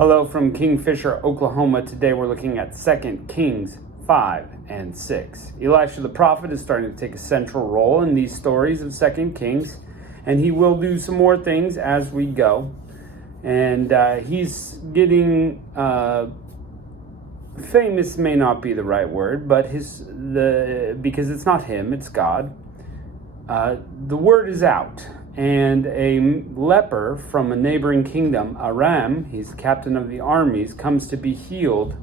Hello from Kingfisher, Oklahoma. Today we're looking at 2 Kings 5 and 6. Elisha the prophet is starting to take a central role in these stories of 2 Kings, and he will do some more things as we go. And he's getting famous may not be the right word, but because it's not him, it's God. The word is out. And a leper from a neighboring kingdom, Aram, he's the captain of the armies, comes to be healed.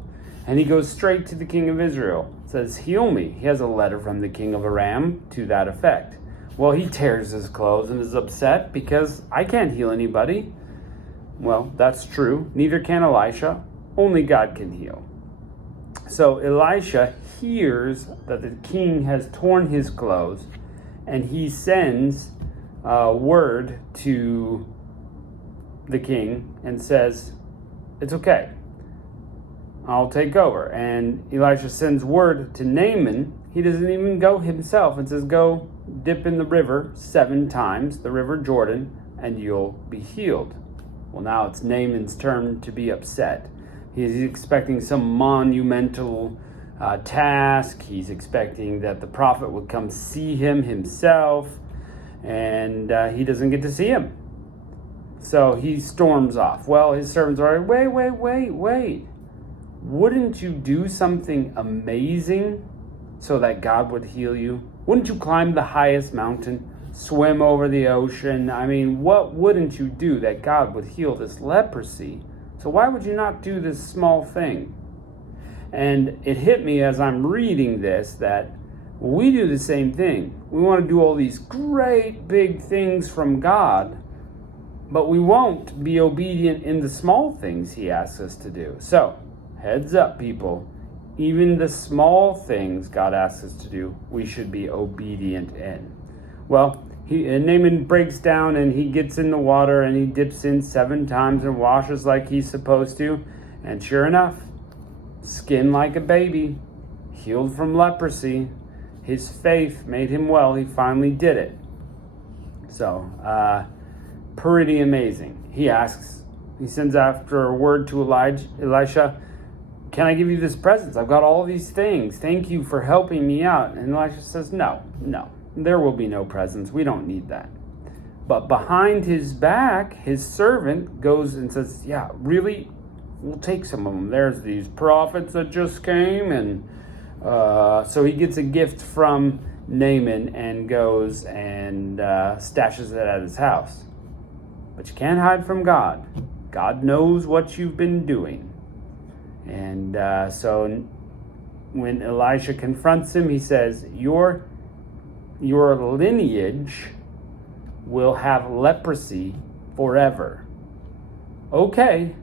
And he goes straight to the king of Israel. Says, heal me. He has a letter from the king of Aram to that effect. Well, he tears his clothes and is upset because I can't heal anybody. Well, that's true. Neither can Elisha. Only God can heal. So Elisha hears that the king has torn his clothes, and he sends word to the king and says, it's okay, I'll take over. And Elisha sends word to Naaman. He doesn't even go himself and says, go dip in the river 7 times, the river Jordan, and you'll be healed. Well, now it's Naaman's turn to be upset. He's expecting some monumental task. He's expecting that the prophet would come see him himself, and he doesn't get to see him. So he storms off. Well, his servants are like, wait. Wouldn't you do something amazing so that God would heal you? Wouldn't you climb the highest mountain, swim over the ocean? I mean, what wouldn't you do that God would heal this leprosy? So why would you not do this small thing? And it hit me as I'm reading this that we do the same thing. We want to do all these great big things from God, but we won't be obedient in the small things he asks us to do. So, heads up, people. Even the small things God asks us to do, we should be obedient in. Well, Naaman breaks down and he gets in the water and he dips in 7 times and washes like he's supposed to. And sure enough, skin like a baby, healed from leprosy. His faith made him well. He finally did it. So, pretty amazing. He sends after a word to Elisha, can I give you this present? I've got all these things. Thank you for helping me out. And Elisha says, no. There will be no presents. We don't need that. But behind his back, his servant goes and says, yeah, really? We'll take some of them. There's these prophets that just came. And so he gets a gift from Naaman and goes and stashes it at his house. But you can't hide from God. God knows what you've been doing. And so when Elisha confronts him, he says, your lineage will have leprosy forever. Okay,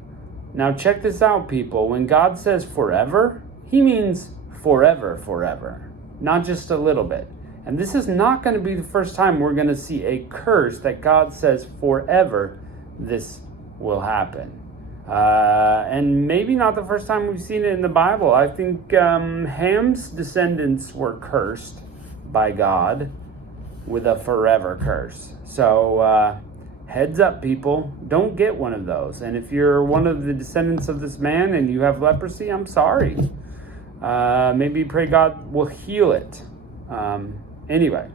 now check this out, people. When God says forever, he means forever, not just a little bit. And this is not going to be the first time we're going to see a curse that God says forever this will happen. And maybe not the first time we've seen it in the Bible. I think Ham's descendants were cursed by God with a forever curse. So heads up, people, don't get one of those. And if you're one of the descendants of this man and you have leprosy, I'm sorry. Maybe pray God will heal it. Anyway,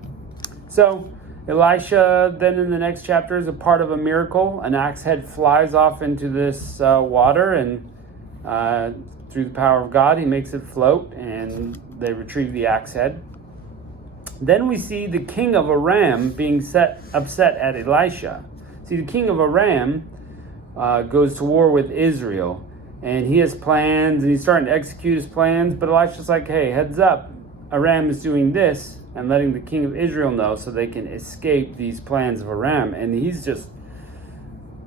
so Elisha then in the next chapter is a part of a miracle. An axe head flies off into this water, and through the power of God he makes it float, and they retrieve the axe head. Then we see the king of Aram being upset at Elisha. See, the king of Aram goes to war with Israel, and he has plans, and he's starting to execute his plans, but Elisha's like, hey, heads up, Aram is doing this, and letting the king of Israel know so they can escape these plans of Aram. And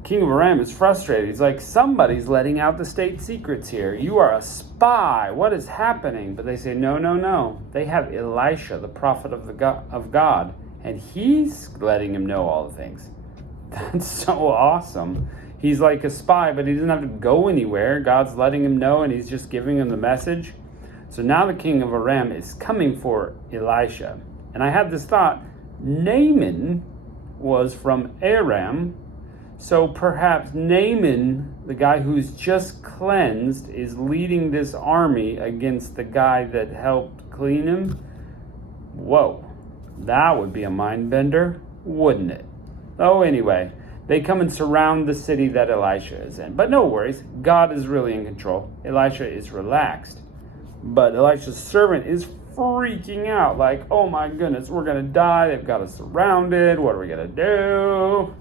King of Aram is frustrated. He's like, somebody's letting out the state secrets here. You are a spy. What is happening? But they say, no. They have Elisha, the prophet of God, and he's letting him know all the things. That's so awesome. He's like a spy, but he doesn't have to go anywhere. God's letting him know, and he's just giving him the message. So now the king of Aram is coming for Elisha. And I had this thought, Naaman was from Aram, So perhaps Naaman, the guy who's just cleansed, is leading this army against the guy that helped clean him. Whoa, that would be a mind bender, wouldn't it? Oh, anyway, they come and surround the city that Elisha is in. But no worries, God is really in control. Elisha is relaxed. But Elisha's servant is freaking out, like, oh my goodness, we're going to die. They've got us surrounded. What are we going to do?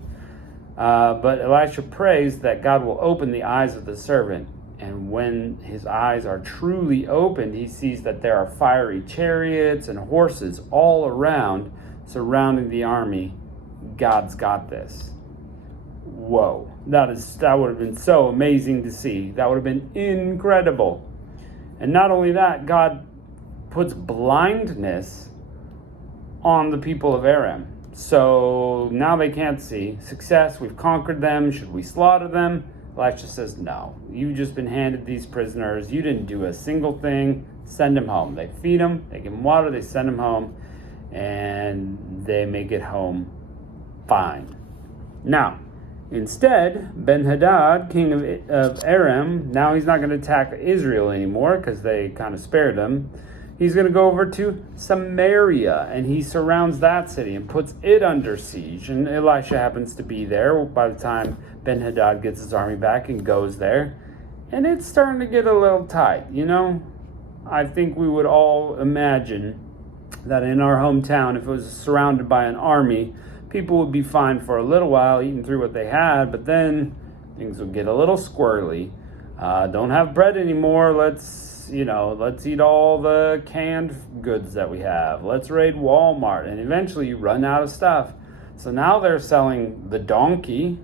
But Elisha prays that God will open the eyes of the servant. And when his eyes are truly opened, he sees that there are fiery chariots and horses all around, surrounding the army. God's got this. Whoa, that would have been so amazing to see. That would have been incredible. And not only that, God puts blindness on the people of Aram. So now they can't see. Success, we've conquered them. Should we slaughter them? Elisha says, no. You've just been handed these prisoners. You didn't do a single thing. Send them home. They feed them, they give them water, they send them home, and they make it home fine. Now, instead, Ben-Hadad, king of Aram, now he's not going to attack Israel anymore because they kind of spared him. He's going to go over to Samaria, and he surrounds that city and puts it under siege. And Elisha happens to be there by the time Ben-Hadad gets his army back and goes there. And it's starting to get a little tight, you know? I think we would all imagine that in our hometown, if it was surrounded by an army, people would be fine for a little while, eating through what they had, but then things would get a little squirrely. Don't have bread anymore. Let's eat all the canned goods that we have. Let's raid Walmart. And eventually you run out of stuff. So now they're selling the donkey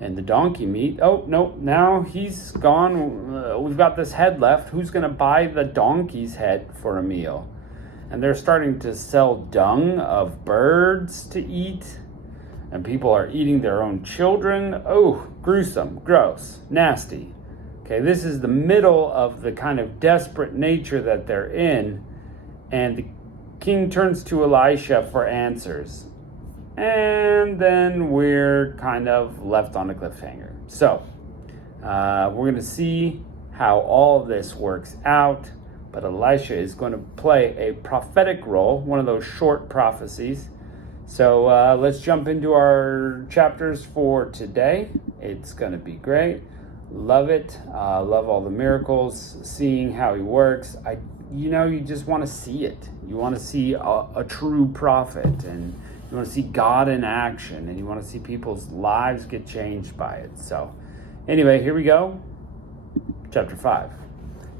and the donkey meat. Oh, no, now he's gone. We've got this head left. Who's going to buy the donkey's head for a meal? And they're starting to sell dung of birds to eat. And people are eating their own children. Oh, gruesome, gross, nasty. Okay, this is the middle of the kind of desperate nature that they're in. And the king turns to Elisha for answers. And then we're kind of left on a cliffhanger. So, we're going to see how all of this works out. But Elisha is going to play a prophetic role, one of those short prophecies. So let's jump into our chapters for today. It's going to be great. Love it. Love all the miracles, seeing how he works. You just want to see it. You want to see a true prophet, and you want to see God in action, and you want to see people's lives get changed by it. So anyway, here we go. Chapter 5.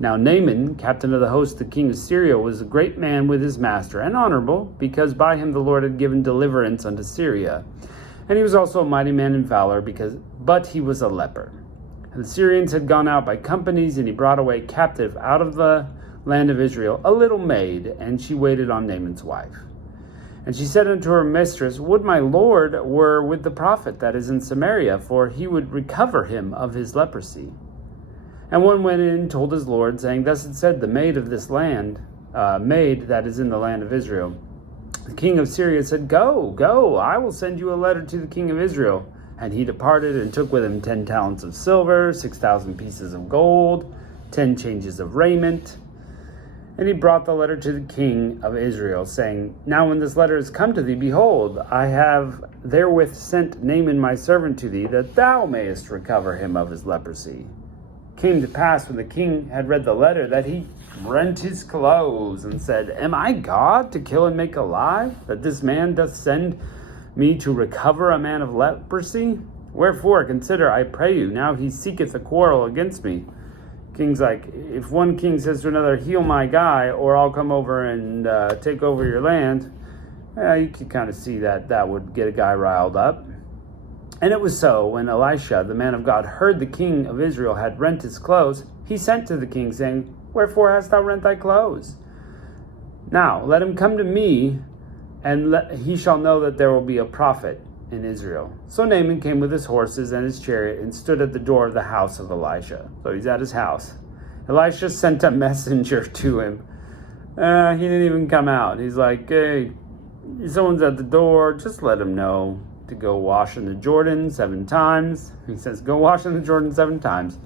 Now Naaman, captain of the host of the king of Syria, was a great man with his master, and honorable, because by him the Lord had given deliverance unto Syria. And he was also a mighty man in valor, but he was a leper. And the Syrians had gone out by companies, and he brought away captive out of the land of Israel a little maid, and she waited on Naaman's wife. And she said unto her mistress, Would my Lord were with the prophet that is in Samaria, for he would recover him of his leprosy. And one went in and told his Lord, saying, Thus it said the maid of this land, maid that is in the land of Israel. The king of Syria said, Go, I will send you a letter to the king of Israel. And he departed and took with him 10 talents of silver, 6,000 pieces of gold, 10 changes of raiment. And he brought the letter to the king of Israel, saying, Now when this letter is come to thee, behold, I have therewith sent Naaman my servant to thee, that thou mayest recover him of his leprosy. Came to pass, when the king had read the letter, that he rent his clothes and said, Am I God to kill and make alive, that this man doth send me to recover a man of leprosy? Wherefore, consider, I pray you, now he seeketh a quarrel against me. King's like, if one king says to another, heal my guy, or I'll come over and take over your land, you can kind of see that would get a guy riled up. And it was so, when Elisha, the man of God, heard the king of Israel had rent his clothes, he sent to the king, saying, Wherefore hast thou rent thy clothes? Now let him come to me, and he shall know that there will be a prophet in Israel. So Naaman came with his horses and his chariot, and stood at the door of the house of Elisha. So he's at his house. Elisha sent a messenger to him. He didn't even come out. He's like, hey, someone's at the door, just let him know to go wash in the Jordan 7 times. He says, go wash in the Jordan 7 times,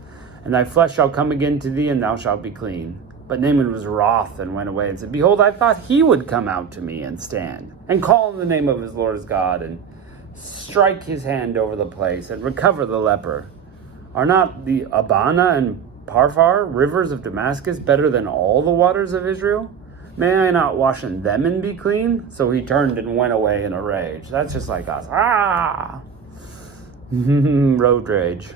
and thy flesh shall come again to thee, and thou shalt be clean. But Naaman was wroth and went away and said, behold, I thought he would come out to me and stand, and call on the name of his Lord his God, and strike his hand over the place, and recover the leper. Are not the Abana and Parphar, rivers of Damascus, better than all the waters of Israel? May I not wash in them and be clean? So he turned and went away in a rage. That's just like us. Road rage.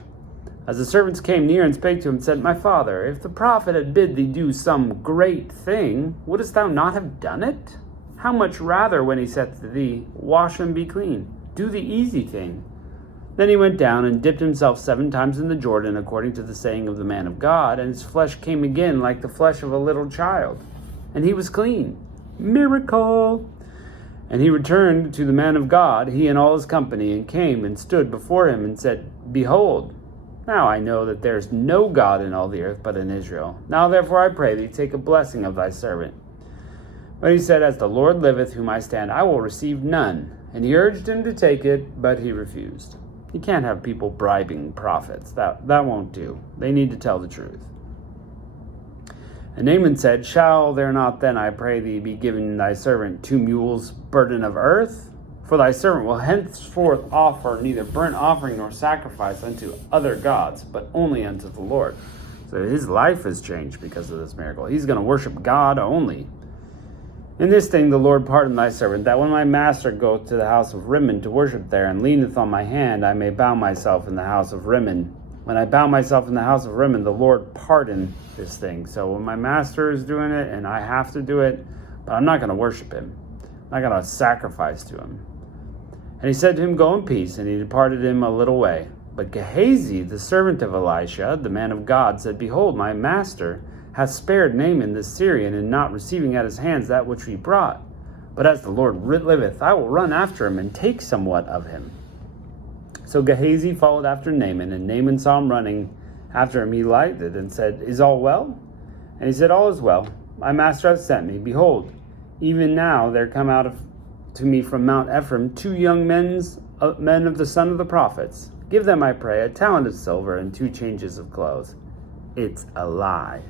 As the servants came near and spake to him, said, my father, if the prophet had bid thee do some great thing, wouldest thou not have done it? How much rather when he saith to thee, wash and be clean? Do the easy thing. Then he went down and dipped himself 7 times in the Jordan, according to the saying of the man of God, and his flesh came again like the flesh of a little child, and he was clean. Miracle! And he returned to the man of God, he and all his company, and came and stood before him and said, behold, now I know that there is no God in all the earth but in Israel. Now therefore I pray thee, take a blessing of thy servant. But he said, as the Lord liveth, whom I stand, I will receive none. And he urged him to take it, but he refused. You can't have people bribing prophets. That won't do. They need to tell the truth. And Naaman said, shall there not then, I pray thee, be given thy servant 2 mules burden of earth? For thy servant will henceforth offer neither burnt offering nor sacrifice unto other gods, but only unto the Lord. So his life has changed because of this miracle. He's going to worship God only. In this thing the Lord pardon thy servant, that when my master goeth to the house of Rimmon to worship there, and leaneth on my hand, I may bow myself in the house of Rimmon. When I bow myself in the house of Rimmon, the Lord pardon this thing. So when my master is doing it, and I have to do it, but I'm not going to worship him. I'm not going to sacrifice to him. And he said to him, go in peace, and he departed him a little way. But Gehazi, the servant of Elisha, the man of God, said, behold, my master hath spared Naaman the Syrian, in not receiving at his hands that which he brought. But as the Lord liveth, I will run after him, and take somewhat of him. So Gehazi followed after Naaman, and Naaman saw him running after him. He lighted, and said, is all well? And he said, all is well. My master hath sent me. Behold, even now there come out to me from Mount Ephraim 2 young men of the son of the prophets. Give them, I pray, a talent of silver and 2 changes of clothes. It's a lie.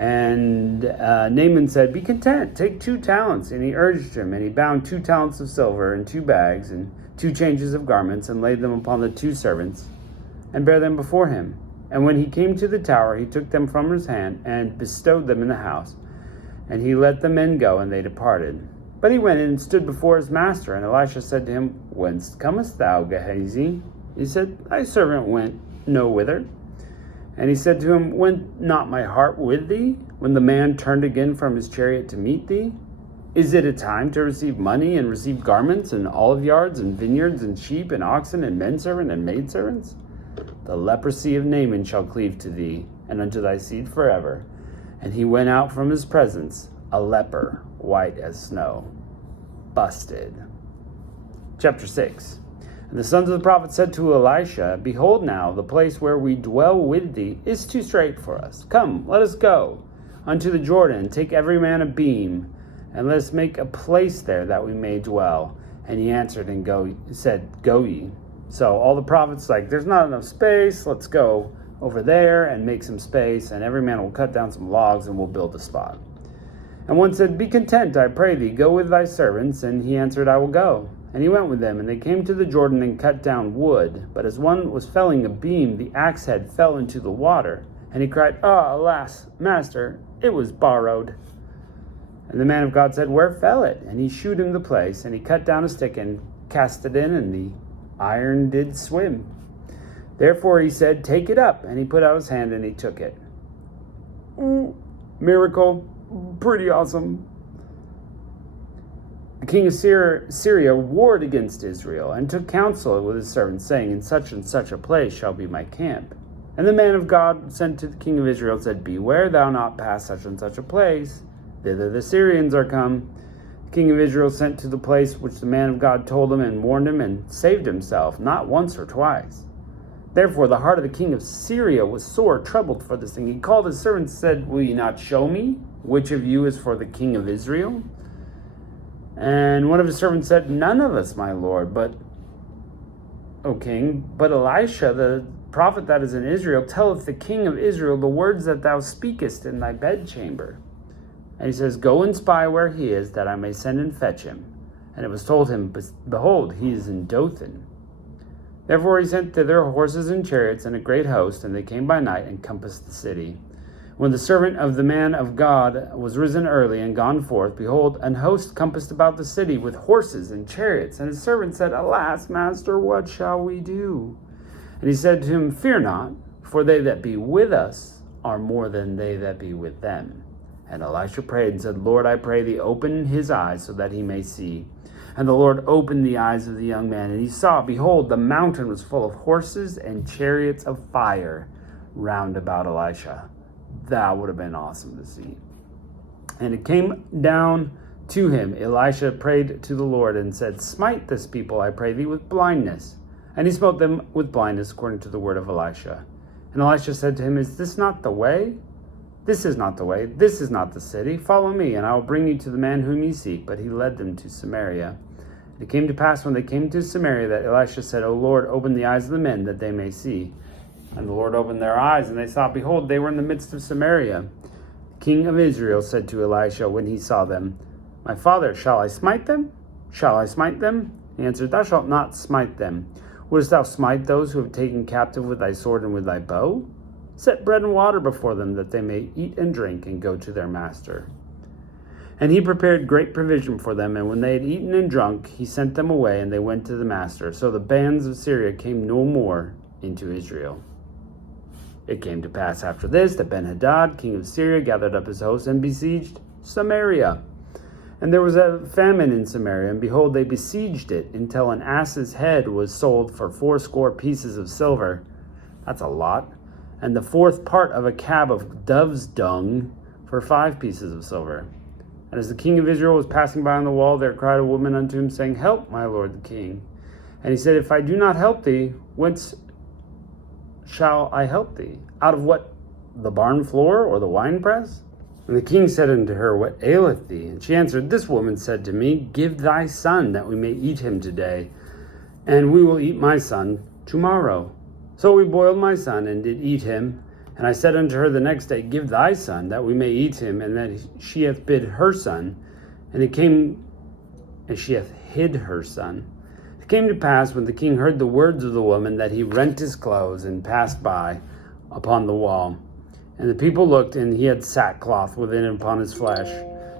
And Naaman said, be content, take 2 talents. And he urged him, and he bound 2 talents of silver in 2 bags, and 2 changes of garments, and laid them upon the 2 servants, and bare them before him. And when he came to the tower, he took them from his hand, and bestowed them in the house. And he let the men go, and they departed. But he went in and stood before his master, and Elisha said to him, whence comest thou, Gehazi? He said, thy servant went no whither. And he said to him, went not my heart with thee, when the man turned again from his chariot to meet thee? Is it a time to receive money, and receive garments, and olive yards, and vineyards, and sheep, and oxen, and menservant, and maidservants? The leprosy of Naaman shall cleave to thee, and unto thy seed forever. And he went out from his presence, a leper, white as snow. Busted. Chapter 6. And the sons of the prophet said to Elisha, behold now, the place where we dwell with thee is too strait for us. Come, let us go unto the Jordan, take every man a beam, and let us make a place there that we may dwell. And he answered and said, go ye. So all the prophets like, there's not enough space, let's go over there and make some space, and every man will cut down some logs, and we'll build a spot. And one said, be content, I pray thee, go with thy servants. And he answered, I will go. And he went with them, and they came to the Jordan and cut down wood. But as one was felling a beam, the axe head fell into the water. And he cried, alas, master, it was borrowed. And the man of God said, where fell it? And he shewed him the place, and he cut down a stick and cast it in, and the iron did swim. Therefore he said, take it up. And he put out his hand, and he took it. Ooh, miracle, pretty awesome. The king of Syria warred against Israel, and took counsel with his servants, saying, in such and such a place shall be my camp. And the man of God sent to the king of Israel, and said, beware thou not pass such and such a place. Thither the Syrians are come. The king of Israel sent to the place which the man of God told him, and warned him, and saved himself, not once or twice. Therefore the heart of the king of Syria was sore troubled for this thing. He called his servants and said, will ye not show me which of you is for the king of Israel? And one of his servants said, none of us, my lord, but O king, but Elisha, the prophet that is in Israel, telleth the king of Israel the words that thou speakest in thy bedchamber. And he says, Go and spy where he is, that I may send and fetch him. And it was told him, Behold, he is in Dothan. Therefore he sent thither horses and chariots and a great host, and they came by night and compassed the city. When the servant of the man of God was risen early and gone forth, behold, an host compassed about the city with horses and chariots. And his servant said, Alas, master, what shall we do? And he said to him, Fear not, for they that be with us are more than they that be with them. And Elisha prayed and said, Lord, I pray thee, open his eyes so that he may see. And the Lord opened the eyes of the young man, and he saw, behold, the mountain was full of horses and chariots of fire round about Elisha. That would have been awesome to see. And it came down to him. Elisha prayed to the Lord and said, Smite this people, I pray thee, with blindness. And he smote them with blindness, according to the word of Elisha. And Elisha said to him, Is this not the way? This is not the way. This is not the city. Follow me, and I will bring you to the man whom ye seek. But he led them to Samaria. And it came to pass when they came to Samaria that Elisha said, O Lord, open the eyes of the men, that they may see. And the Lord opened their eyes, and they saw, behold, they were in the midst of Samaria. The king of Israel said to Elisha when he saw them, My father, shall I smite them? Shall I smite them? He answered, Thou shalt not smite them. Wouldst thou smite those who have taken captive with thy sword and with thy bow? Set bread and water before them, that they may eat and drink, and go to their master. And he prepared great provision for them, and when they had eaten and drunk, he sent them away, and they went to the master. So the bands of Syria came no more into Israel. It came to pass after this that Ben-Hadad, king of Syria, gathered up his hosts and besieged Samaria. And there was a famine in Samaria, and behold, they besieged it until an ass's head was sold for 80 pieces of silver. That's a lot. And the fourth part of a cab of dove's dung for 5 pieces of silver. And as the king of Israel was passing by on the wall, there cried a woman unto him, saying, Help, my lord the king. And he said, If I do not help thee, whence shall I help thee? Out of what? The barn floor or the winepress? And the king said unto her, What aileth thee? And she answered, This woman said to me, Give thy son, that we may eat him today, and we will eat my son tomorrow. So we boiled my son, and did eat him. And I said unto her the next day, Give thy son, that we may eat him, and that she hath bid her son. And it came, and she hath hid her son. It came to pass, when the king heard the words of the woman, that he rent his clothes, and passed by upon the wall. And the people looked, and he had sackcloth within upon his flesh.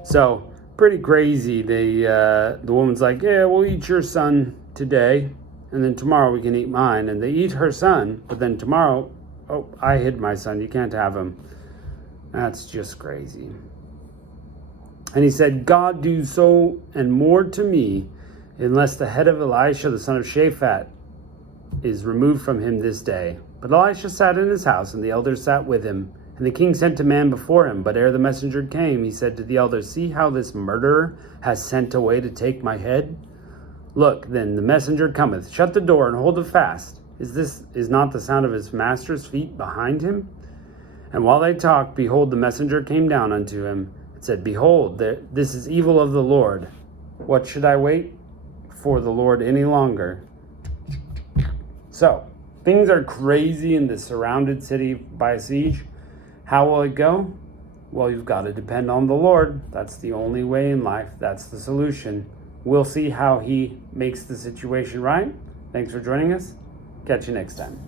So, pretty crazy. The woman's like, Yeah, we'll eat your son today, and then tomorrow we can eat mine. And they eat her son, but then tomorrow, oh, I hid my son, you can't have him. That's just crazy. And he said, God do so and more to me, unless the head of Elisha, the son of Shaphat, is removed from him this day. But Elisha sat in his house, and the elders sat with him. And the king sent a man before him. But ere the messenger came, he said to the elders, See how this murderer has sent away to take my head? Look, then, the messenger cometh. Shut the door, and hold it fast. Is not the sound of his master's feet behind him? And while they talked, behold, the messenger came down unto him, and said, Behold, this is evil of the Lord. What should I wait for the Lord any longer? So, things are crazy in the surrounded city by a siege. How will it go? Well, you've got to depend on the Lord. That's the only way in life. That's the solution. We'll see how he makes the situation right. Thanks for joining us. Catch you next time.